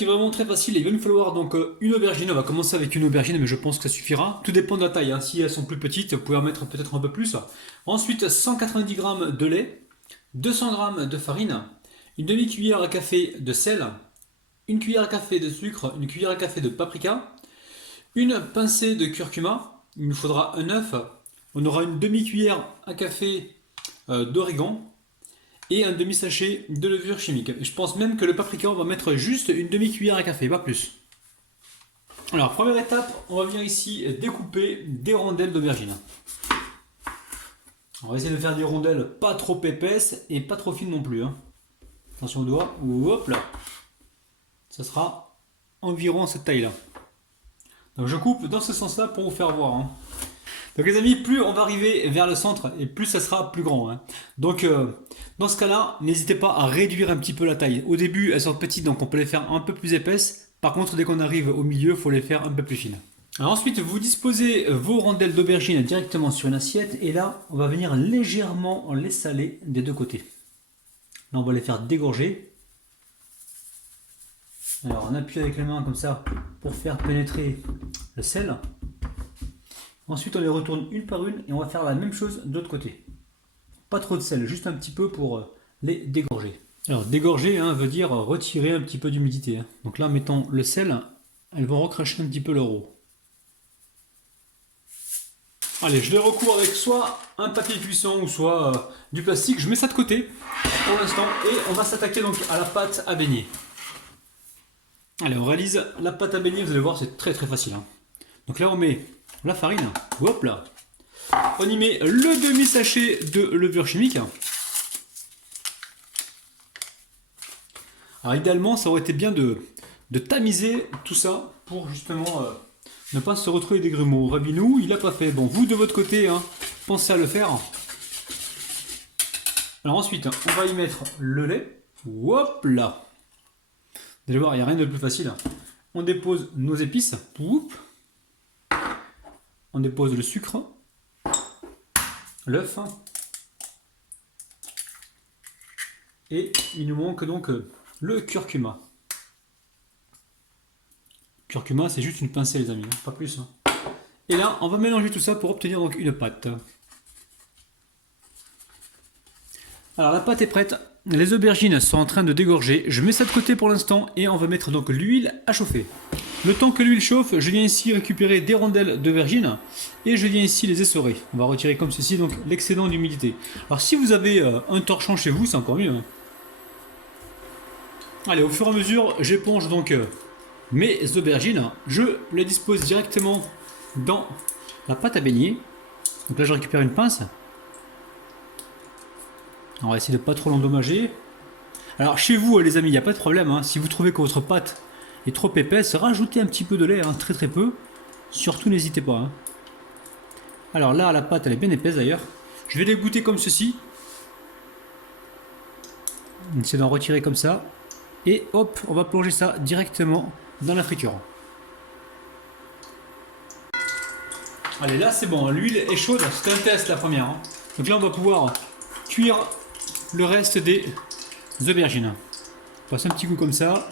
C'est vraiment très facile, il va nous falloir donc une aubergine, on va commencer avec une aubergine mais je pense que ça suffira. Tout dépend de la taille, hein. Si elles sont plus petites, vous pouvez en mettre peut-être un peu plus. Ensuite 190 g de lait, 200 g de farine, une demi-cuillère à café de sel, une cuillère à café de sucre, une cuillère à café de paprika, une pincée de curcuma, il nous faudra un œuf, on aura une demi-cuillère à café d'origan, et un demi-sachet de levure chimique. Je pense même que le paprika, on va mettre juste une demi-cuillère à café, pas plus. Alors, première étape, on va venir ici découper des rondelles d'aubergine. On va essayer de faire des rondelles pas trop épaisses et pas trop fines non plus. Hein. Attention au doigt, hop là. Ça sera environ cette taille-là. Donc je coupe dans ce sens-là pour vous faire voir. Hein. Donc les amis, plus on va arriver vers le centre et plus ça sera plus grand. Hein. Donc dans ce cas-là, n'hésitez pas à réduire un petit peu la taille. Au début, elles sont petites, donc on peut les faire un peu plus épaisses. Par contre, dès qu'on arrive au milieu, il faut les faire un peu plus fines. Alors ensuite, vous disposez vos rondelles d'aubergine directement sur une assiette. Et là, on va venir légèrement les saler des deux côtés. Là, on va les faire dégorger. Alors on appuie avec les mains comme ça pour faire pénétrer le sel. Ensuite, on les retourne une par une et on va faire la même chose de l'autre côté. Pas trop de sel, juste un petit peu pour les dégorger. Alors, dégorger hein, veut dire retirer un petit peu d'humidité. Hein. Donc là, mettons le sel, elles vont recracher un petit peu leur eau. Allez, je les recouvre avec soit un papier cuisson ou soit du plastique. Je mets ça de côté pour l'instant et on va s'attaquer donc à la pâte à beignet. Allez, on réalise la pâte à beignet, vous allez voir, c'est très très facile. Hein. Donc là, on met la farine, hop là. On y met le demi-sachet de levure chimique. Alors idéalement, ça aurait été bien de tamiser tout ça pour justement ne pas se retrouver des grumeaux. Rabinou, il n'a pas fait. Bon, vous de votre côté, hein, pensez à le faire. Alors ensuite, on va y mettre le lait. Hop là. Vous allez voir, il n'y a rien de plus facile. On dépose nos épices. Oup. On dépose le sucre, l'œuf, et il nous manque donc le curcuma. Curcuma, c'est juste une pincée, les amis, hein, pas plus. Hein. Et là, on va mélanger tout ça pour obtenir donc une pâte. Alors, la pâte est prête. Les aubergines sont en train de dégorger. Je mets ça de côté pour l'instant et on va mettre donc l'huile à chauffer. Le temps que l'huile chauffe, je viens ici récupérer des rondelles d'aubergine et je viens ici les essorer. On va retirer comme ceci donc l'excédent d'humidité. Alors si vous avez un torchon chez vous, c'est encore mieux. Hein. Allez, au fur et à mesure, j'éponge donc mes aubergines. Je les dispose directement dans la pâte à beignet. Donc là, je récupère une pince. On va essayer de ne pas trop l'endommager. Alors chez vous, les amis, il n'y a pas de problème. Hein. Si vous trouvez que votre pâte est trop épaisse, rajoutez un petit peu de lait, hein, très très peu. Surtout n'hésitez pas. Hein. Alors là, la pâte elle est bien épaisse d'ailleurs. Je vais l'égoutter comme ceci. On essaie d'en retirer comme ça. Et hop, on va plonger ça directement dans la friture. Allez, là c'est bon, l'huile est chaude, c'est un test la première. Hein. Donc là on va pouvoir cuire le reste des aubergines. On passe un petit coup comme ça.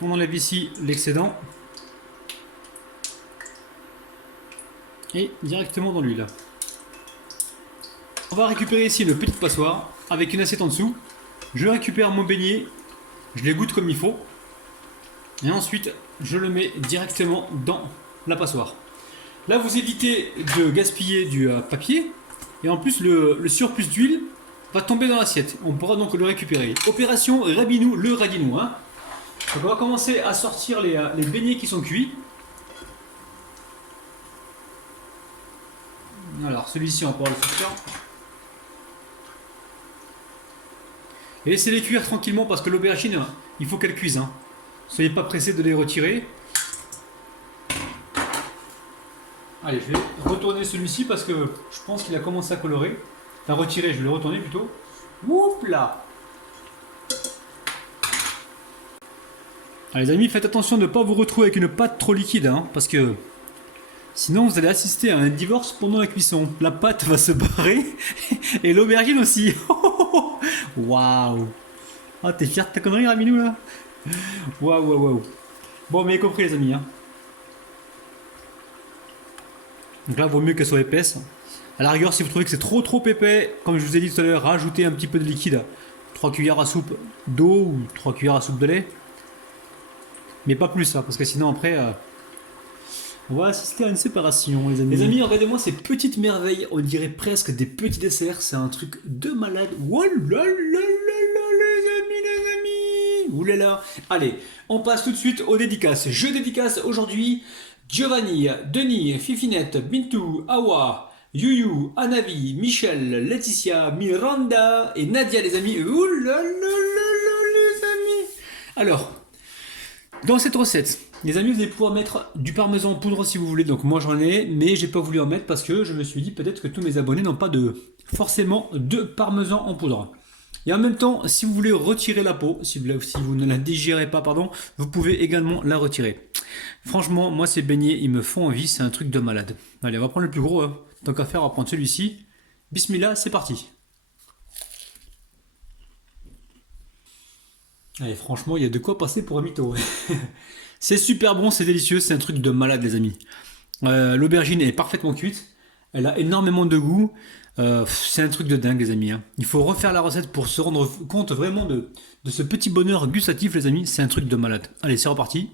On enlève ici l'excédent. Et directement dans l'huile. On va récupérer ici une petite passoire avec une assiette en dessous. Je récupère mon beignet, je l'égoutte comme il faut. Et ensuite, je le mets directement dans la passoire. Là, vous évitez de gaspiller du papier. Et en plus, le surplus d'huile va tomber dans l'assiette. On pourra donc le récupérer. Opération Rabinou, le radinou. Hein. Donc on va commencer à sortir les beignets qui sont cuits. Alors celui-ci, on va pouvoir le sortir. Et laissez-les cuire tranquillement parce que l'aubergine, il faut qu'elle cuise. Hein. Soyez pas pressés de les retirer. Allez, je vais retourner celui-ci parce que je pense qu'il a commencé à colorer. Enfin, retirer, je vais le retourner plutôt. Oups là! Alors, les amis, faites attention de ne pas vous retrouver avec une pâte trop liquide, hein, parce que sinon vous allez assister à un divorce pendant la cuisson. La pâte va se barrer et l'aubergine aussi. Waouh. Ah, t'es fier de ta connerie, Raminou, là? Waouh, waouh, waouh. Bon, mais compris, les amis. Hein. Donc là, vaut mieux qu'elle soit épaisse. À la rigueur, si vous trouvez que c'est trop épais, comme je vous ai dit tout à l'heure, rajoutez un petit peu de liquide. 3 cuillères à soupe d'eau ou 3 cuillères à soupe de lait. Mais pas plus, hein, parce que sinon, après, on va assister à une séparation, les amis. Les amis, regardez-moi ces petites merveilles. On dirait presque des petits desserts. C'est un truc de malade. Oh là là là là, les amis. Ouh là là. Allez, on passe tout de suite aux dédicaces. Je dédicace aujourd'hui Giovanni, Denis, Fifinette, Bintou, Awa, Yuyu, Anavi, Michel, Laetitia, Miranda et Nadia, les amis. Ouh là là là là, les amis. Alors, dans cette recette, les amis, vous allez pouvoir mettre du parmesan en poudre si vous voulez. Donc moi j'en ai, mais j'ai pas voulu en mettre parce que je me suis dit peut-être que tous mes abonnés n'ont pas forcément de parmesan en poudre. Et en même temps, si vous voulez retirer la peau, si vous ne la digérez pas, pardon, vous pouvez également la retirer. Franchement, moi ces beignets, ils me font envie, c'est un truc de malade. Allez, on va prendre le plus gros. Hein. Tant qu'à faire, on va prendre celui-ci. Bismillah, c'est parti. Allez, franchement, il y a de quoi passer pour un mytho. C'est super bon, c'est délicieux, c'est un truc de malade, les amis. L'aubergine est parfaitement cuite, elle a énormément de goût. C'est un truc de dingue, les amis. Hein. Il faut refaire la recette pour se rendre compte vraiment de ce petit bonheur gustatif, les amis. C'est un truc de malade. Allez, c'est reparti.